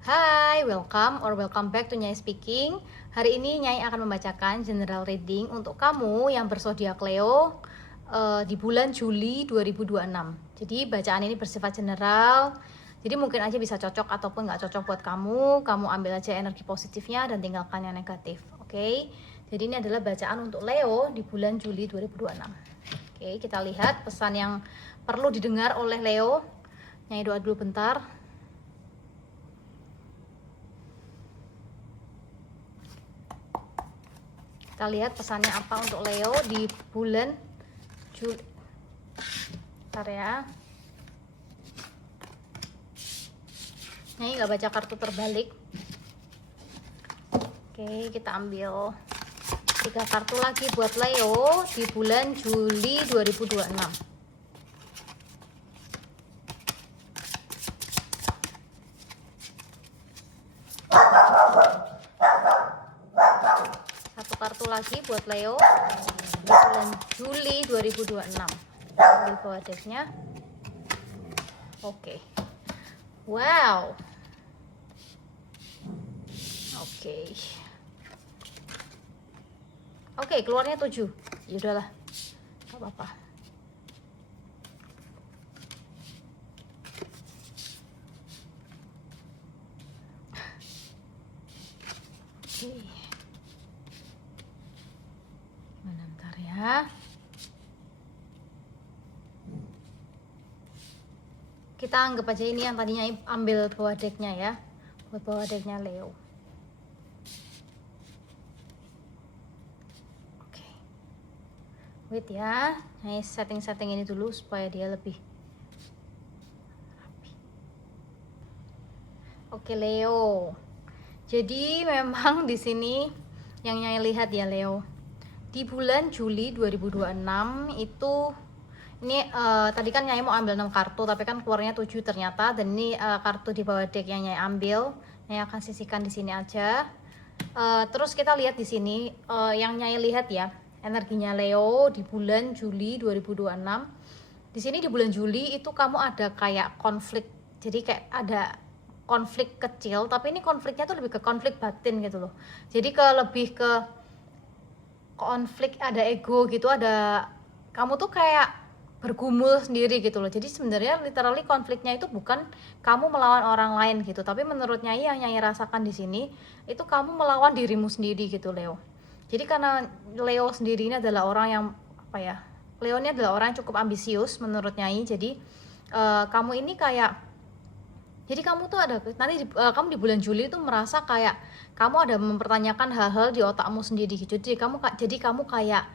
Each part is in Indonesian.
Hai, welcome back to Nyai Speaking. Hari ini Nyai akan membacakan general reading untuk kamu yang berzodiak Leo di bulan Juli 2026. Jadi bacaan ini bersifat general. Jadi mungkin aja bisa cocok ataupun nggak cocok buat kamu. Kamu ambil aja energi positifnya dan tinggalkan yang negatif. Oke. Jadi ini adalah bacaan untuk Leo di bulan Juli 2026. Oke, kita lihat pesan yang perlu didengar oleh Leo. Nyai doa dulu bentar. Kita lihat pesannya apa untuk Leo di bulan Juli. Bentar ya. Nyai nggak baca kartu terbalik. Oke, kita ambil 3 kartu lagi buat Leo di bulan Juli 2026. Kartu lagi buat Leo di bulan Juli 2026. Ambil bawah decknya. Oke. Wow. Oke, keluarnya 7. Ya udahlah. Enggak apa-apa. Oke. Bentar ya. Kita anggap aja ini yang tadinya ambil bawah decknya ya, buat bawah decknya Leo. Oke. Wait ya, saya setting ini dulu supaya dia lebih rapi. Oke Leo. Jadi memang di sini yang Nyai lihat ya Leo. Di bulan Juli 2026 itu ini tadi kan Nyai mau ambil 6 kartu tapi kan keluarnya 7 ternyata, dan ini kartu di bawah deck yang Nyai ambil. Nyai akan sisihkan di sini aja. Terus kita lihat di sini yang Nyai lihat ya, energinya Leo di bulan Juli 2026. Di sini di bulan Juli itu kamu ada kayak konflik. Jadi kayak ada konflik kecil, tapi ini konfliknya tuh lebih ke konflik batin gitu loh. Jadi lebih ke konflik, ada ego gitu, ada kamu tuh kayak bergumul sendiri gitu loh. Jadi sebenarnya literally konfliknya itu bukan kamu melawan orang lain gitu, tapi menurut Nyai yang Nyai rasakan di sini itu kamu melawan dirimu sendiri gitu Leo. Jadi karena Leo sendiri ini adalah orang yang apa ya, Leo ini adalah orang yang cukup ambisius menurut Nyai. Jadi kamu ini kayak, jadi kamu tuh ada nanti kamu di bulan Juli itu merasa kayak kamu ada mempertanyakan hal-hal di otakmu sendiri gitu. Jadi kamu kayak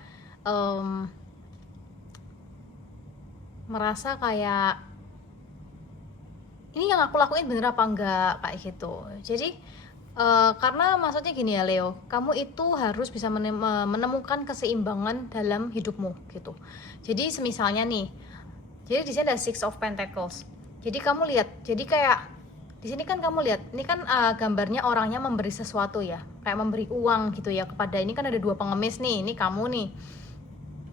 merasa kayak ini yang aku lakuin bener apa enggak kayak gitu. Jadi karena maksudnya gini ya Leo, kamu itu harus bisa menemukan keseimbangan dalam hidupmu gitu. Jadi semisalnya nih, jadi di sini ada Six of Pentacles. Jadi kamu lihat, jadi kayak di sini kan kamu lihat, ini kan gambarnya orangnya memberi sesuatu ya, kayak memberi uang gitu ya kepada, ini kan ada 2 pengemis nih, ini kamu nih.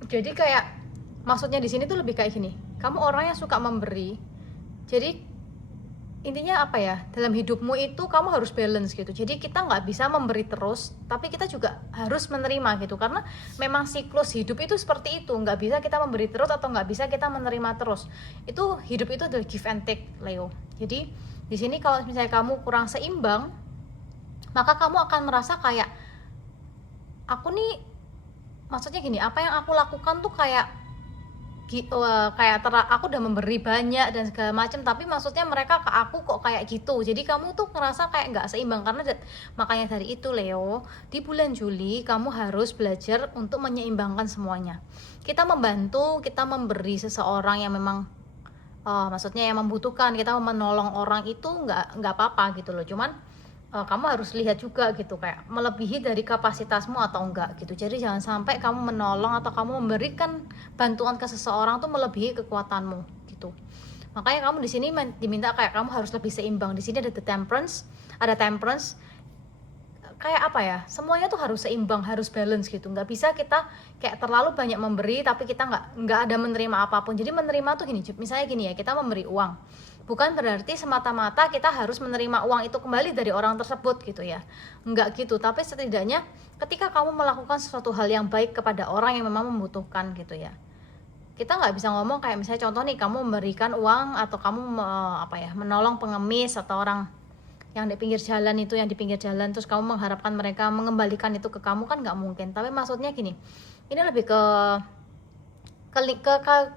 Jadi kayak maksudnya di sini tuh lebih kayak gini, kamu orang yang suka memberi. Jadi intinya apa ya, dalam hidupmu itu kamu harus balance gitu. Jadi kita nggak bisa memberi terus, tapi kita juga harus menerima gitu, karena memang siklus hidup itu seperti itu. Nggak bisa kita memberi terus atau nggak bisa kita menerima terus. Itu hidup itu adalah give and take Leo. Jadi di sini kalau misalnya kamu kurang seimbang, maka kamu akan merasa kayak aku nih, maksudnya gini, apa yang aku lakukan tuh kayak aku udah memberi banyak dan segala macam, tapi maksudnya mereka ke aku kok kayak gitu. Jadi kamu tuh ngerasa kayak nggak seimbang. Karena makanya dari itu Leo, di bulan Juli kamu harus belajar untuk menyeimbangkan semuanya. Kita membantu, kita memberi seseorang yang memang maksudnya yang membutuhkan, kita menolong orang itu nggak apa-apa gitu loh. Cuman kamu harus lihat juga gitu, kayak melebihi dari kapasitasmu atau enggak gitu. Jadi jangan sampai kamu menolong atau kamu memberikan bantuan ke seseorang tuh melebihi kekuatanmu gitu. Makanya kamu di sini diminta kayak kamu harus lebih seimbang. Di sini ada temperance, kayak apa ya, semuanya tuh harus seimbang, harus balance gitu. Nggak bisa kita kayak terlalu banyak memberi tapi kita nggak ada menerima apapun. Jadi menerima tuh gini, misalnya gini ya, kita memberi uang, bukan berarti semata-mata kita harus menerima uang itu kembali dari orang tersebut gitu ya, enggak gitu. Tapi setidaknya ketika kamu melakukan sesuatu hal yang baik kepada orang yang memang membutuhkan gitu ya, kita nggak bisa ngomong kayak misalnya contoh nih, kamu memberikan uang atau kamu menolong pengemis atau orang yang di pinggir jalan itu, yang di pinggir jalan, terus kamu mengharapkan mereka mengembalikan itu ke kamu, kan nggak mungkin. Tapi maksudnya gini, ini lebih ke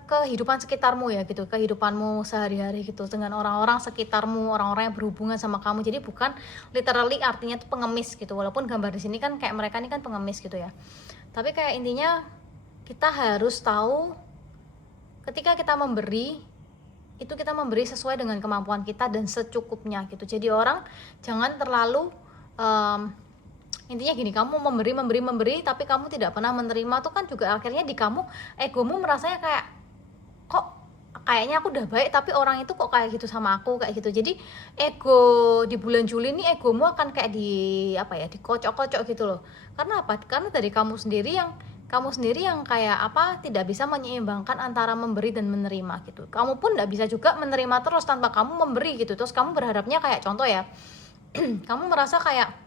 kehidupan sekitarmu ya gitu, kehidupanmu sehari-hari gitu dengan orang-orang sekitarmu, orang-orang yang berhubungan sama kamu. Jadi bukan literally artinya tuh pengemis gitu, walaupun gambar di sini kan kayak mereka ini kan pengemis gitu ya. Tapi kayak intinya kita harus tahu ketika kita memberi, itu kita memberi sesuai dengan kemampuan kita dan secukupnya gitu. Jadi orang jangan terlalu intinya gini, kamu memberi tapi kamu tidak pernah menerima tuh kan juga akhirnya di kamu, egomu merasanya kayak kok kayaknya aku udah baik tapi orang itu kok kayak gitu sama aku, kayak gitu. Jadi ego di bulan Juli ini, egomu akan kayak dikocok-kocok gitu loh. Karena apa? Karena dari kamu sendiri yang kayak tidak bisa menyeimbangkan antara memberi dan menerima gitu. Kamu pun tidak bisa juga menerima terus tanpa kamu memberi gitu. Terus kamu berharapnya kayak contoh ya, kamu merasa kayak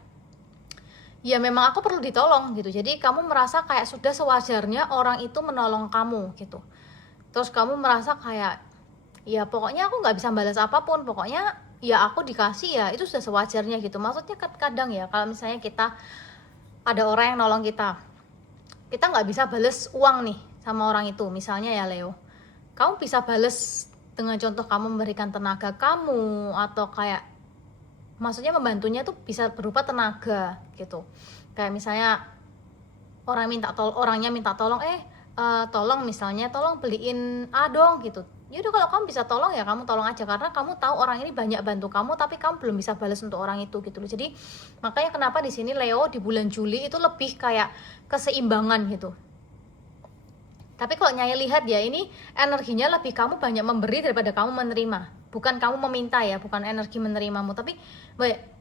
ya memang aku perlu ditolong gitu, jadi kamu merasa kayak sudah sewajarnya orang itu menolong kamu gitu. Terus kamu merasa kayak ya pokoknya aku nggak bisa balas apapun, pokoknya ya aku dikasih ya itu sudah sewajarnya gitu. Maksudnya kadang ya kalau misalnya kita ada orang yang nolong kita nggak bisa bales uang nih sama orang itu, misalnya ya Leo, kamu bisa bales dengan contoh kamu memberikan tenaga kamu, atau kayak maksudnya membantunya tuh bisa berupa tenaga gitu. Kayak misalnya orangnya minta tolong, tolong misalnya tolong beliin A dong gitu. Yaudah kalau kamu bisa tolong ya kamu tolong aja, karena kamu tahu orang ini banyak bantu kamu tapi kamu belum bisa balas untuk orang itu gitu loh. Jadi makanya kenapa di sini Leo di bulan Juli itu lebih kayak keseimbangan gitu. Tapi kalau Nyai lihat ya, ini energinya lebih kamu banyak memberi daripada kamu menerima. Bukan kamu meminta ya, bukan energi menerimamu, tapi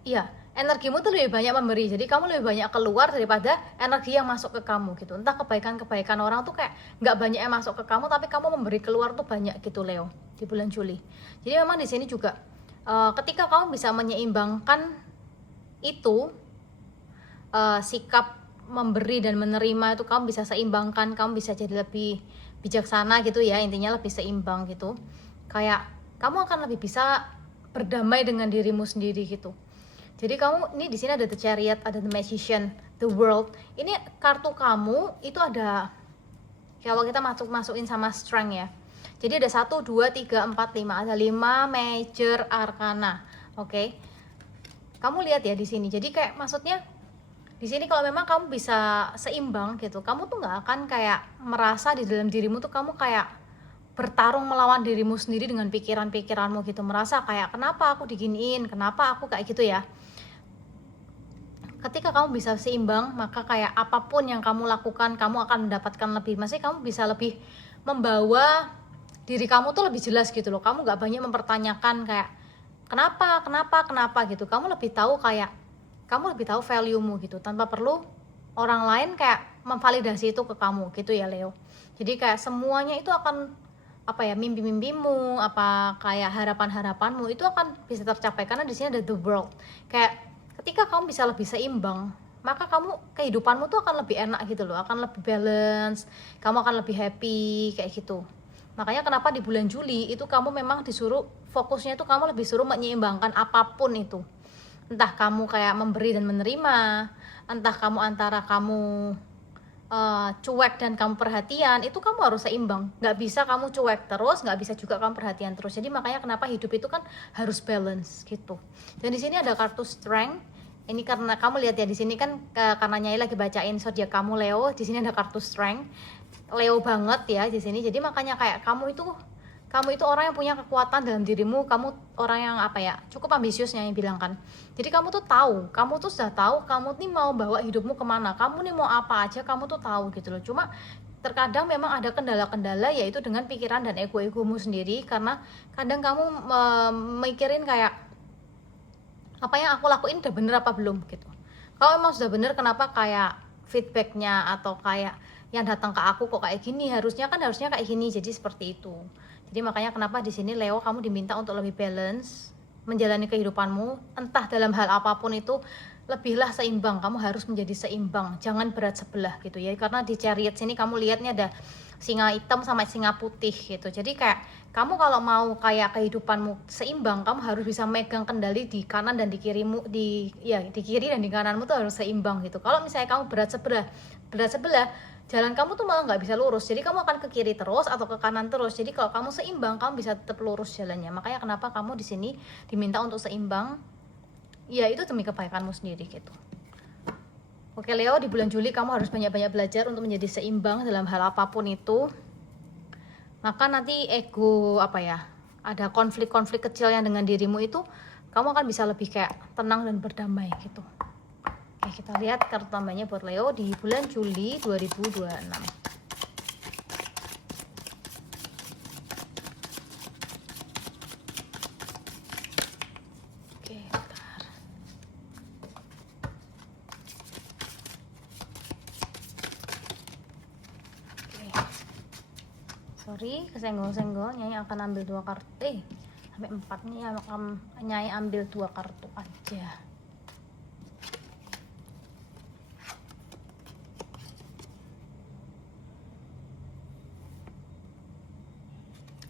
ya energimu tuh lebih banyak memberi. Jadi kamu lebih banyak keluar daripada energi yang masuk ke kamu gitu. Entah kebaikan-kebaikan orang tuh kayak nggak banyak yang masuk ke kamu, tapi kamu memberi keluar tuh banyak gitu Leo di bulan Juli. Jadi memang di sini juga ketika kamu bisa menyeimbangkan itu, sikap memberi dan menerima itu kamu bisa seimbangkan, kamu bisa jadi lebih bijaksana gitu ya, intinya lebih seimbang gitu. Kayak kamu akan lebih bisa berdamai dengan dirimu sendiri gitu. Jadi kamu ini di sini ada The Chariot, ada The Magician, The World. Ini kartu kamu itu ada, kalau kita masukin sama Strength ya. Jadi ada 1, 2, 3, 4, 5, ada 5 major arcana. Oke. Kamu lihat ya di sini. Jadi kayak maksudnya di sini kalau memang kamu bisa seimbang gitu, kamu tuh nggak akan kayak merasa di dalam dirimu tuh kamu kayak bertarung melawan dirimu sendiri dengan pikiran-pikiranmu gitu, merasa kayak kenapa aku diginiin, kenapa aku kayak gitu ya. Ketika kamu bisa seimbang, maka kayak apapun yang kamu lakukan, kamu akan mendapatkan lebih. Maksudnya kamu bisa lebih membawa diri kamu tuh lebih jelas gitu loh. Kamu nggak banyak mempertanyakan kayak kenapa gitu. Kamu lebih tahu value-mu gitu, tanpa perlu orang lain kayak memvalidasi itu ke kamu gitu ya Leo. Jadi kayak semuanya itu akan mimpi-mimpimu, kayak harapan-harapanmu itu akan bisa tercapai karena di sini ada The World. Kayak ketika kamu bisa lebih seimbang, maka kehidupanmu tuh akan lebih enak gitu loh, akan lebih balance, kamu akan lebih happy kayak gitu. Makanya kenapa di bulan Juli itu kamu memang disuruh fokusnya itu kamu lebih suruh menyeimbangkan apapun itu. Entah kamu kayak memberi dan menerima, entah kamu antara kamu cuek dan kamu perhatian, itu kamu harus seimbang. Nggak bisa kamu cuek terus, nggak bisa juga kamu perhatian terus. Jadi makanya kenapa hidup itu kan harus balance gitu. Dan di sini ada kartu Strength. Ini karena kamu lihat ya di sini kan karena Nyai lagi bacain zodiak kamu Leo, di sini ada kartu Strength. Leo banget ya di sini. Jadi makanya kayak kamu itu orang yang punya kekuatan dalam dirimu, kamu orang yang cukup ambisiusnya yang bilang kan. Jadi kamu tuh sudah tahu kamu nih mau bawa hidupmu kemana, kamu nih mau apa aja kamu tuh tahu gitu loh. Cuma terkadang memang ada kendala-kendala, yaitu dengan pikiran dan ego-egomu sendiri, karena kadang kamu mikirin kayak apa yang aku lakuin udah bener apa belum gitu. Kalau emang sudah bener, kenapa kayak feedbacknya atau kayak yang datang ke aku kok kayak gini, harusnya kayak gini. Jadi seperti itu. Jadi makanya kenapa di sini Leo kamu diminta untuk lebih balance menjalani kehidupanmu, entah dalam hal apapun itu, lebihlah seimbang. Kamu harus menjadi seimbang, jangan berat sebelah gitu ya. Karena di chariot sini kamu lihatnya ada singa hitam sama singa putih gitu. Jadi kayak kamu kalau mau kayak kehidupanmu seimbang, kamu harus bisa megang kendali di kanan dan di kirimu, di kiri dan di kananmu tuh harus seimbang gitu. Kalau misalnya kamu berat sebelah, jalan kamu tuh malah nggak bisa lurus. Jadi kamu akan ke kiri terus atau ke kanan terus. Jadi kalau kamu seimbang, kamu bisa tetap lurus jalannya. Makanya kenapa kamu di sini diminta untuk seimbang? Ya itu demi kebaikanmu sendiri gitu. Oke Leo, di bulan Juli kamu harus banyak-banyak belajar untuk menjadi seimbang dalam hal apapun itu. Maka nanti ego ada konflik-konflik kecil yang dengan dirimu itu, kamu akan bisa lebih kayak tenang dan berdamai gitu. Oke, kita lihat kartu tambahnya buat Leo di bulan Juli 2026. Oke, bentar. Oke. Sorry, kesenggol-senggol. Nyai akan ambil 2 kartu. Sampai 4 nih ya, Nyai ambil 2 kartu aja.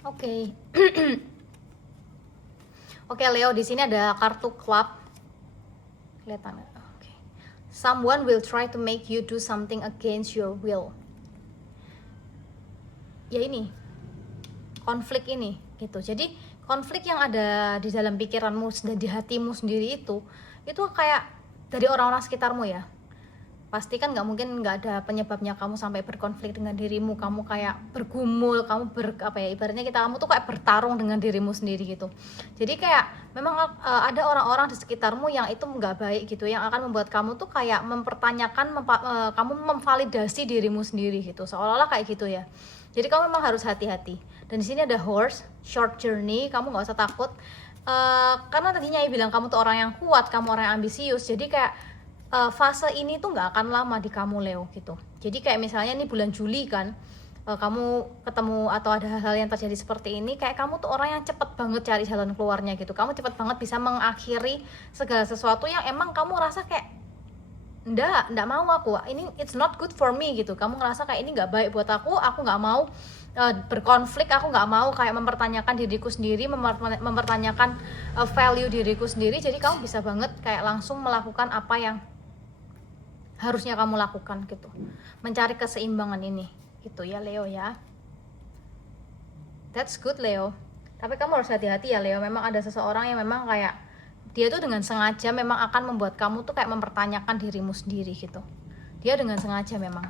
Oke. Oke Leo, di sini ada kartu club. Kelihatan nggak? Oke. Someone will try to make you do something against your will. Ya ini, konflik ini gitu. Jadi konflik yang ada di dalam pikiranmu dan di hatimu sendiri itu kayak dari orang-orang sekitarmu ya. Pasti kan nggak mungkin nggak ada penyebabnya kamu sampai berkonflik dengan dirimu, kamu kayak bergumul, kamu ibaratnya kamu tuh kayak bertarung dengan dirimu sendiri gitu. Jadi kayak memang ada orang-orang di sekitarmu yang itu nggak baik gitu, yang akan membuat kamu tuh kayak mempertanyakan, kamu memvalidasi dirimu sendiri gitu, seolah-olah kayak gitu ya. Jadi kamu memang harus hati-hati. Dan di sini ada horse, short journey, kamu nggak usah takut, karena tadinya Nyai bilang kamu tuh orang yang kuat, kamu orang yang ambisius, jadi kayak fase ini tuh nggak akan lama di kamu Leo gitu. Jadi kayak misalnya ini bulan Juli kan, kamu ketemu atau ada hal-hal yang terjadi seperti ini, kayak kamu tuh orang yang cepet banget cari jalan keluarnya gitu. Kamu cepet banget bisa mengakhiri segala sesuatu yang emang kamu rasa kayak nggak mau aku, ini it's not good for me gitu. Kamu ngerasa kayak ini nggak baik buat aku nggak mau berkonflik, aku nggak mau kayak mempertanyakan diriku sendiri, mempertanyakan value diriku sendiri. Jadi kamu bisa banget kayak langsung melakukan apa yang harusnya kamu lakukan gitu, mencari keseimbangan ini gitu ya Leo ya. That's good Leo, tapi kamu harus hati-hati ya Leo. Memang ada seseorang yang memang kayak dia tuh dengan sengaja memang akan membuat kamu tuh kayak mempertanyakan dirimu sendiri gitu. Dia dengan sengaja, memang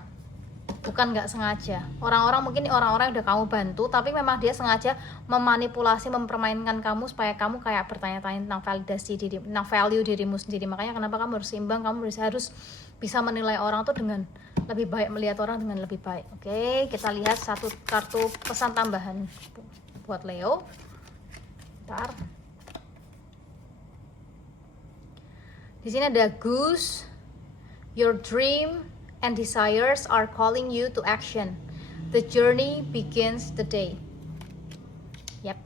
bukan nggak sengaja. Orang-orang yang udah kamu bantu, tapi memang dia sengaja memanipulasi, mempermainkan kamu supaya kamu kayak bertanya-tanya tentang validasi diri, tentang value dirimu sendiri. Makanya kenapa kamu harus seimbang, kamu harus bisa menilai orang tuh dengan lebih baik, melihat orang dengan lebih baik. Oke, kita lihat satu kartu pesan tambahan buat Leo. Bentar. Di sini ada goose. Your dream and desires are calling you to action. The journey begins today. Yap.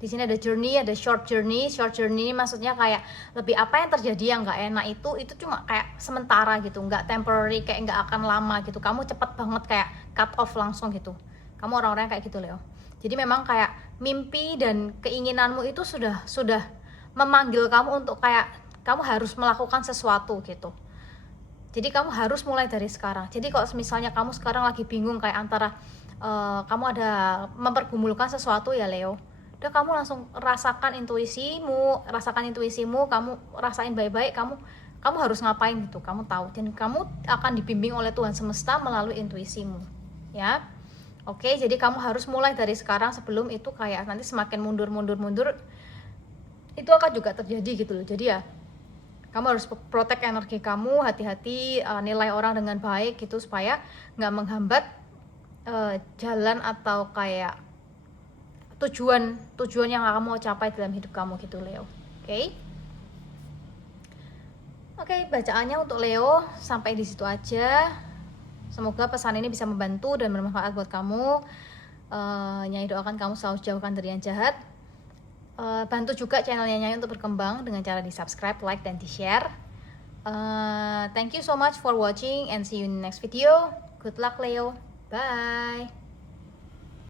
Di sini ada journey, ada short journey. Short journey maksudnya kayak lebih apa yang terjadi yang nggak enak itu cuma kayak sementara gitu, nggak temporary, kayak nggak akan lama gitu. Kamu cepet banget kayak cut off langsung gitu. Kamu orang-orang kayak gitu Leo. Jadi memang kayak mimpi dan keinginanmu itu sudah memanggil kamu untuk kayak kamu harus melakukan sesuatu gitu. Jadi kamu harus mulai dari sekarang. Jadi kalau misalnya kamu sekarang lagi bingung kayak antara kamu ada mempergumulkan sesuatu ya Leo, udah kamu langsung rasakan intuisimu, kamu rasain baik-baik, kamu harus ngapain gitu, kamu tahu, dan kamu akan dibimbing oleh Tuhan semesta melalui intuisimu ya. Oke, jadi kamu harus mulai dari sekarang, sebelum itu kayak nanti semakin mundur itu akan juga terjadi gitu loh. Jadi ya kamu harus protect energi kamu, hati-hati, nilai orang dengan baik gitu, supaya nggak menghambat jalan atau kayak tujuan yang kamu mau capai dalam hidup kamu gitu Leo. Oke, bacaannya untuk Leo sampai di situ aja. Semoga pesan ini bisa membantu dan bermanfaat buat kamu. Nyai doakan kamu selalu jauhkan dari yang jahat. Bantu juga channelnya Nyai untuk berkembang dengan cara di subscribe, like, dan di share. Thank you so much for watching and see you in the next video. Good luck Leo. Bye.